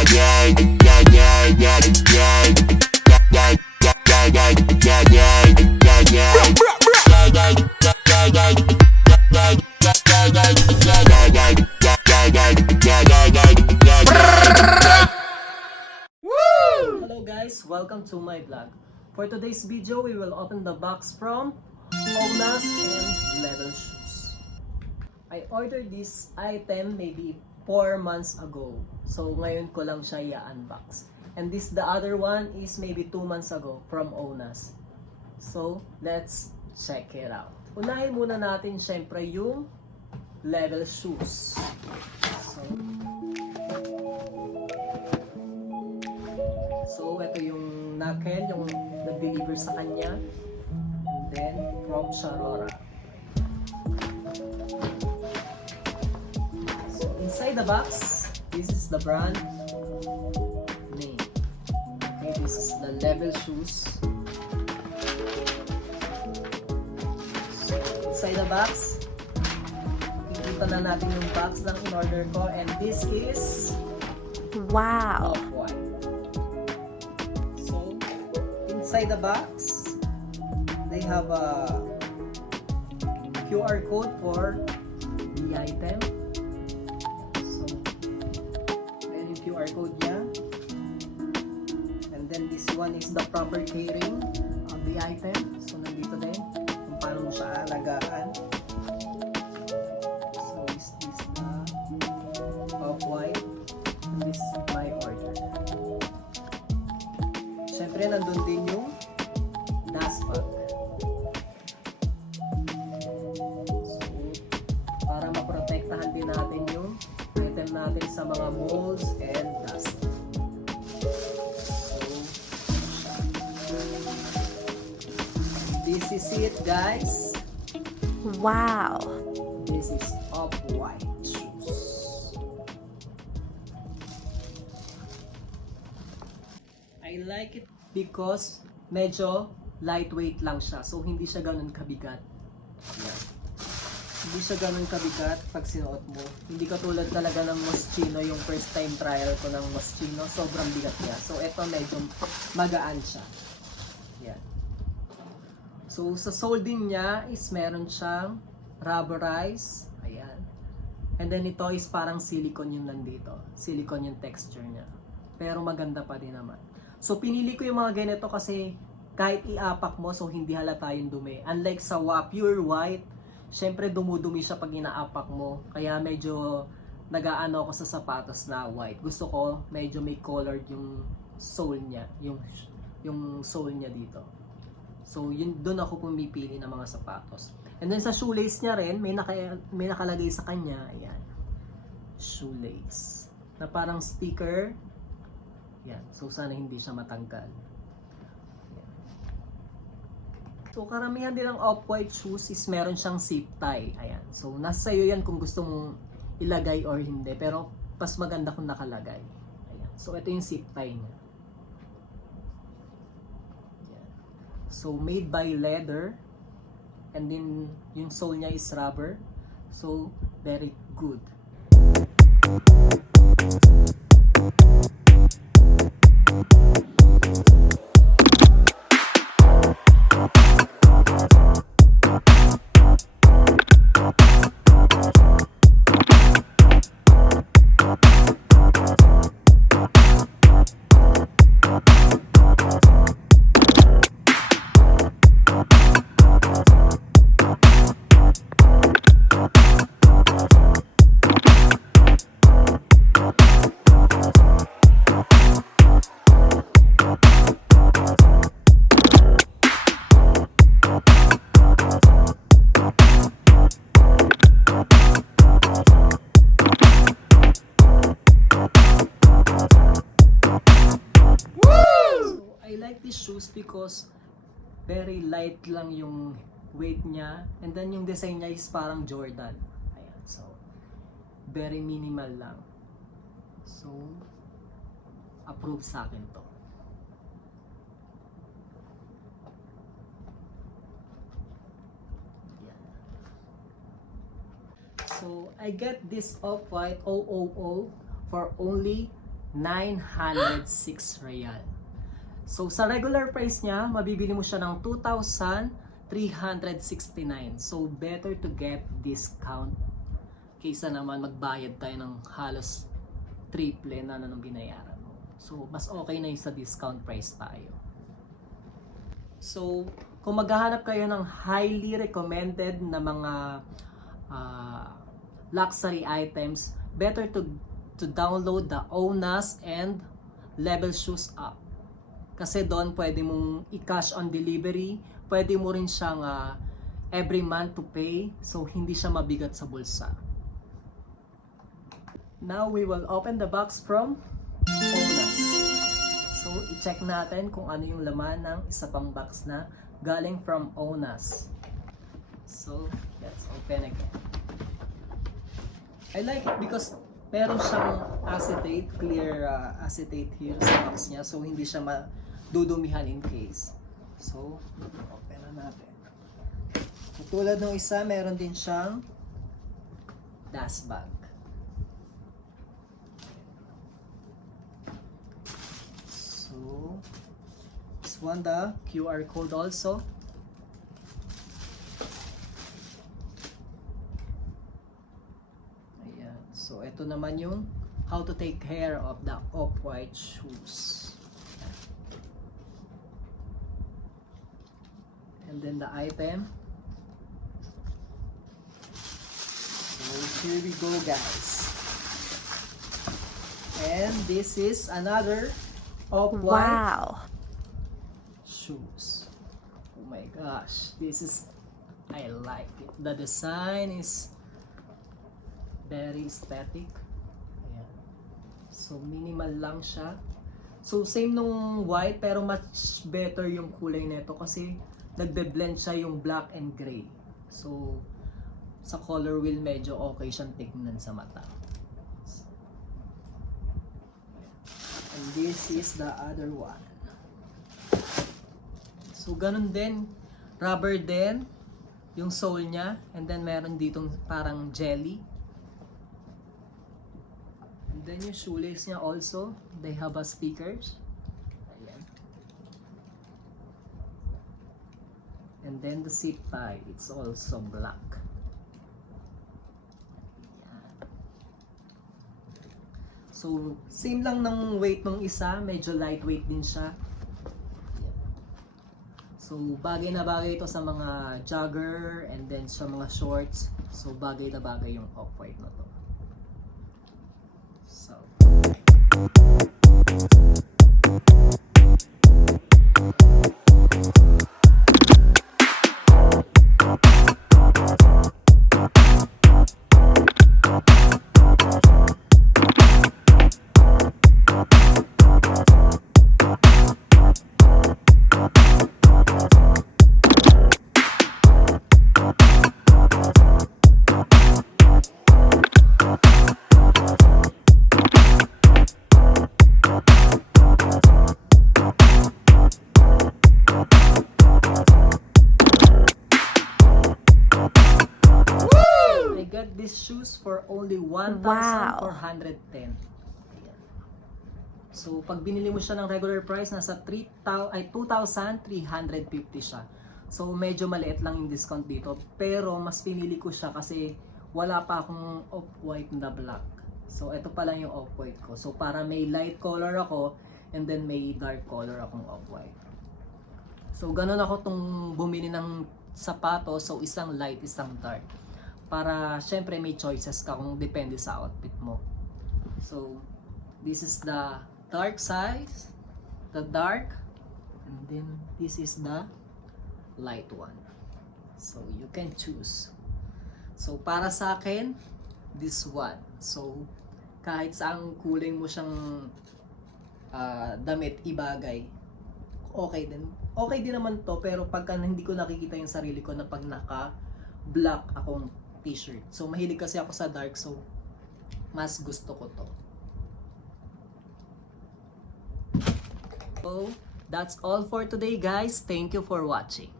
Hello guys, welcome to my vlog. For today's video, we will open the box from Onas and Level Shoes. I ordered this item maybe 4 months ago. So ngayon ko lang siya i-unbox. And this the other one is maybe 2 months ago from Onas. So let's check it out. Unahin muna natin syempre yung Level Shoes. So ito yung knuckle, yung nag-deliver sa kanya. And then from Sharora. So inside the box, this is the brand name. Okay, this is the Level Shoes. So inside the box, nakikita na natin yung box ng in-order ko. And this is Wow. Off-White. So inside the box, they have a QR code for the item. So, ayan yung QR code niya. And then this one is the proper carrying of the item. So, nandito din kung paano mo siya alagaan. So, is this the Off-White? And this is my order. Siyempre, nandun din yung dust bag. So, para maprotektahan din natin yung item natin sa mga molds and dust. So, this is it, guys. Wow. This is Off-White shoes. I like it because medyo lightweight lang siya. So, hindi siya ganun kabigat. Yan. Hindi siya ganun kabigat pag sinuot mo. Hindi katulad talaga ng Moschino, yung first time trial ko ng Moschino. Sobrang bigat niya. So, ito medyo magaan siya. Yan. So, sa sole din niya is meron siyang rubberized. Ayan. And then ito is parang silicone yung nandito. Silicone yung texture niya. Pero maganda pa din naman. So, pinili ko yung mga ganito kasi kahit iapak mo, so hindi halata yung dumi. Unlike sa pure white, syempre dumudumi siya pag inaapak mo. Kaya medyo nag-aano ako sa sapatos na white. Gusto ko medyo may colored yung sole niya. Yung sole niya dito. So, yun, doon ako pumipili ng mga sapatos. And then sa shoelace niya rin, may nakalagay sa kanya. Ayan. Shoelace. Na parang sticker. Yan. So, sana hindi siya matanggal. Yan. So, karamihan din ng Off-White shoes is meron siyang zip tie. Ayan. So, nasa iyo yan kung gusto mong ilagay or hindi. Pero, mas maganda kung nakalagay. Ayan. So, ito yung zip tie niya. Yan. So, made by leather. And then, yung sole niya is rubber. So, very good. Shoes because very light lang yung weight niya, and then yung design niya is parang Jordan. Ayan, so very minimal lang. So approve sa akin to. Yan. So I get this Off-White 000 for only 906 real. So sa regular price niya, mabibili mo siya ng 2,369. So better to get discount kaysa naman magbayad tayo ng halos triple na ng binayaran mo. So mas okay na yung sa discount price tayo. So kung maghahanap kayo ng highly recommended na mga luxury items, better to download the Onas and Level Shoes app. Kasi doon pwede mong i-cash on delivery, pwede mo rin siyang every month to pay, so hindi siya mabigat sa bulsa. Now we will open the box from Onas. So i-check natin kung ano yung laman ng isa pang box na galing from Onas. So let's open again. I like it because meron siyang acetate, clear acetate here sa box niya, so hindi siya madudumihan in case. So, open na natin. So, tulad ng isa, meron din siyang dust bag. So, this one, the QR code also. So, ito naman yung how to take care of the off-white shoes. And then the item. So, here we go, guys. And this is another off-white Wow. shoes. Oh my gosh. I like it. The design is very aesthetic. Ayan. So, minimal lang siya. So, same nung white, pero much better yung kulay nito kasi nagbe-blend siya yung black and gray. So, sa color wheel, medyo okay siyang tignan sa mata. And this is the other one. So, ganun din. Rubber din yung sole niya. And then, meron ditong parang jelly. And then yung shoelace niya also, they have a speakers. Ayan. And then the zip tie, it's also black. Ayan. So, same lang ng weight ng isa, medyo lightweight din siya. Ayan. So, bagay na bagay ito sa mga jogger and then sa mga shorts. So, bagay na bagay yung off-white na to. So, these shoes for only 1,410. Ayan. So, pag binili mo siya ng regular price, nasa 2,350 siya. So, medyo maliit lang yung discount dito. Pero, mas pinili ko siya kasi wala pa akong off-white na black. So, ito pa lang yung off-white ko. So, para may light color ako, and then may dark color akong off-white. So, ganun ako tong bumili ng sapatos. So, isang light, isang dark. Para syempre may choices ka kung depende sa outfit mo. So, this is the dark size, the dark, and then this is the light one. So, you can choose. So, para sa akin, this one. So, kahit saang kulay mo siyang damit ibagay, okay din. Okay din naman to, pero pagka hindi ko nakikita yung sarili ko na pag naka-black akong t-shirt. So, mahilig kasi ako sa dark. So, mas gusto ko to. So, that's all for today, guys. Thank you for watching.